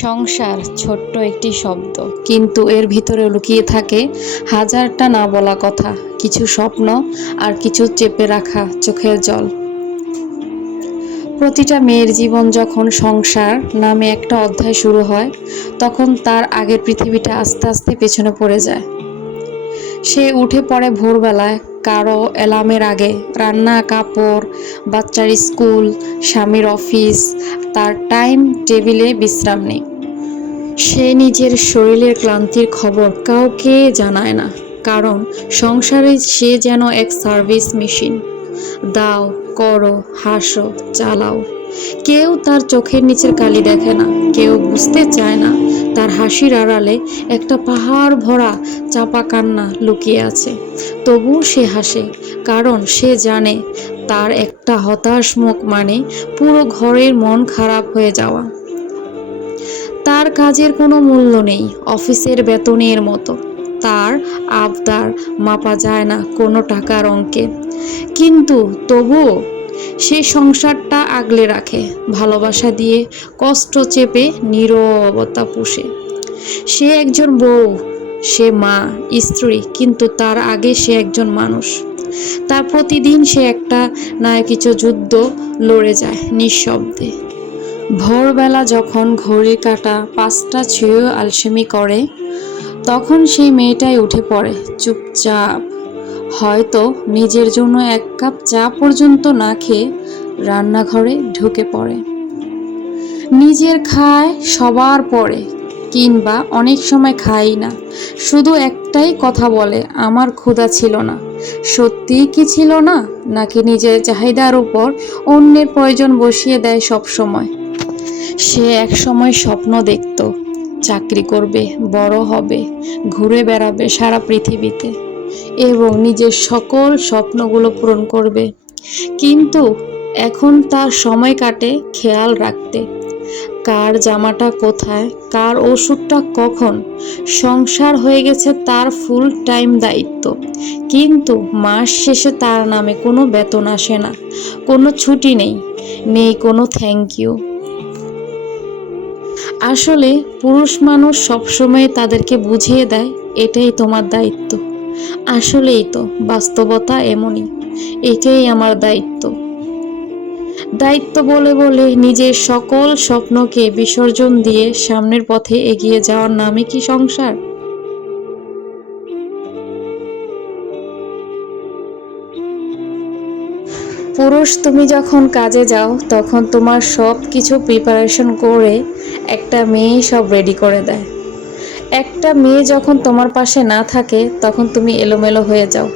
হাজার ছোট্ট একটি শব্দ। কিন্তু এর ভিতরে লুকিয়ে থাকে হাজারটা না বলা কথা, কিছু স্বপ্ন আর কিছু চেপে রাখা চোখের জল। প্রতিটা মেয়ের জীবন যখন সংসার নামে একটা অধ্যায় শুরু হয়, তখন তার আগের পৃথিবীটা আস্তে আস্তে পেছনে পড়ে যায়। সে উঠে পড়ে ভোরবেলায় কারও অ্যালার্মের আগে রান্না, কাপড়, বাচ্চার স্কুল, স্বামীর অফিস, তার টাইম টেবিলে বিশ্রাম নেই। সে নিজের শরীরের ক্লান্তির খবর কাউকে জানায় না, কারণ সংসারে সে যেন এক সার্ভিস মেশিন। দাও, করো, হাসো, চালাও। কেউ তার চোখের নিচের কালি দেখে না, কেউ বুঝতে চায় না। তার হাসির আড়ালে একটা পাহাড় ভরা চাপা কান্না লুকিয়ে আছে। তবুও সে হাসে, কারণ সে জানে তার একটা হতাশ মুখ মানে পুরো ঘরের মন খারাপ হয়ে যাওয়া। তার কাজের কোনো মূল্য নেই, অফিসের বেতনের মতো। তার আবদার মাপা যায় না কোনো টাকার অঙ্কে। কিন্তু তবুও সে সংসারটা আগলে রাখে, ভালোবাসা দিয়ে কষ্ট চেপে নীরবতা পুষে। সে একজন বউ, সে মা, স্ত্রী, কিন্তু তার আগে সে একজন মানুষ। তার প্রতিদিন সে একটা না কিছু যুদ্ধ লড়ে যায় নিঃশব্দে। ভোরবেলা যখন ঘড়ির কাঁটা পাঁচটা ছুঁয়ে আলসেমি করে, তখন সেই মেয়েটাই উঠে পড়ে, চুপচাপ হয়তো নিজের জন্য এক কাপ চা পর্যন্ত না খেয়ে রান্নাঘরে ঢুকে পড়ে। নিজের খায় সবার পরে, কিংবা অনেক সময় খাই না। শুধু একটাই কথা বলে, আমার ক্ষুধা ছিল না। সত্যিই কি ছিল না, নাকি নিজের চাহিদার উপর অন্যের প্রয়োজন বসিয়ে দেয় সব সময়? সে এক সময় স্বপ্ন দেখত, চাকরি করবে, বড় হবে, ঘুরে বেড়াবে সারা পৃথিবীতে। এবং নিজের সকল স্বপ্নগুলো পূরণ করবে। কিন্তু এখন তার সময় কাটে খেয়াল রাখতে। কার জামাটা কোথায়, কার ওষুধটা কখন? সংসার হয়ে গেছে তার ফুল টাইম দায়িত্ব। কিন্তু মাস শেষে তার নামে কোনো বেতন আসে না। কোনো ছুটি নেই নেই কোনো থ্যাংক ইউ আসলে পুরুষ মানুষ সবসময় তাদেরকে বুঝিয়ে দেয়, এটাই তোমার দায়িত্ব। আসলেই তো বাস্তবতা এমনই। এটাই আমার দায়িত্ব। দায়িত্ব বলে বলে নিজের সকল স্বপ্নকে বিসর্জন দিয়ে সামনের পথে এগিয়ে যাওয়ার নামে কি সংসার? পুরুষ, তুমি যখন কাজে যাও, তখন তোমার সব কিছু প্রিপারেশন করে একটা মেয়ে সব রেডি করে দেয়। একটা মেয়ে যখন তোমার পাশে না থাকে, তখন তুমি এলোমেলো হয়ে যাও।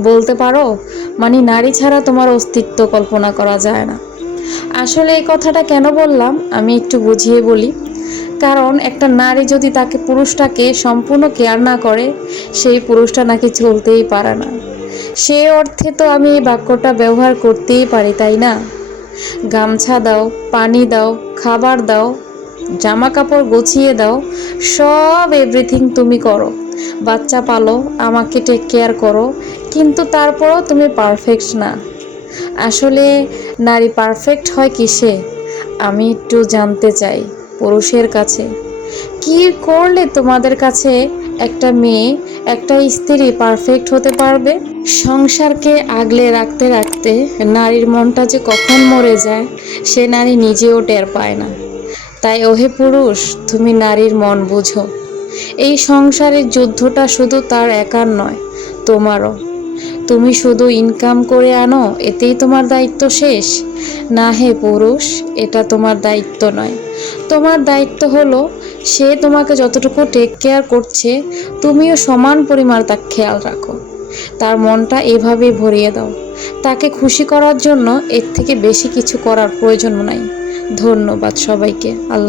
বলতে পারো মানে নারী ছাড়া তোমার অস্তিত্ব কল্পনা করা যায় না। আসলে এই কথাটা কেন বললাম, আমি একটু বুঝিয়ে বলি। কারণ একটা নারী যদি তাকে পুরুষটাকে সম্পূর্ণ কেয়ার না করে, সেই পুরুষটা নাকি চলতেই পারে না। সে অর্থে তো আমি এই বাক্যটা ব্যবহার করতেই পারি, তাই না? গামছা দাও, পানি দাও, খাবার দাও জামা কাপড় গুছিয়ে দাও, সব এভরিথিং তুমি করো। বাচ্চা পালো, আমাকে টেক কেয়ার করো, কিন্তু তারপরও তুমি পারফেক্ট না। আসলে নারী পারফেক্ট হয় কিসে? আমি একটু জানতে চাই পুরুষের কাছে। কি করলে তোমাদের কাছে একটা মেয়ে, একটা স্ত্রী পারফেক্ট হতে পারবে? সংসারকে আগলে রাখতে রাখতে নারীর মনটা যে কখন মরে যায়, সে নারী নিজেও টের পায় না। তাই ওহে পুরুষ, তুমি নারীর মন বুঝো। এই সংসারের যুদ্ধটা শুধু তার একার নয়, তোমারও। তুমি শুধু ইনকাম করে আনো, এতেই তোমার দায়িত্ব শেষ। না হে পুরুষ, এটা তোমার দায়িত্ব নয়। তোমার দায়িত্ব হলো, সে তোমাকে যতটুকু টেক কেয়ার করছে, তুমিও সমান পরিমাণ তার খেয়াল রাখো। তার মনটা এভাবেই ভরিয়ে দাও। তাকে খুশি করার জন্য এর থেকে বেশি কিছু করার প্রয়োজন নাই। ধন্যবাদ সবাইকে। আল্লাহ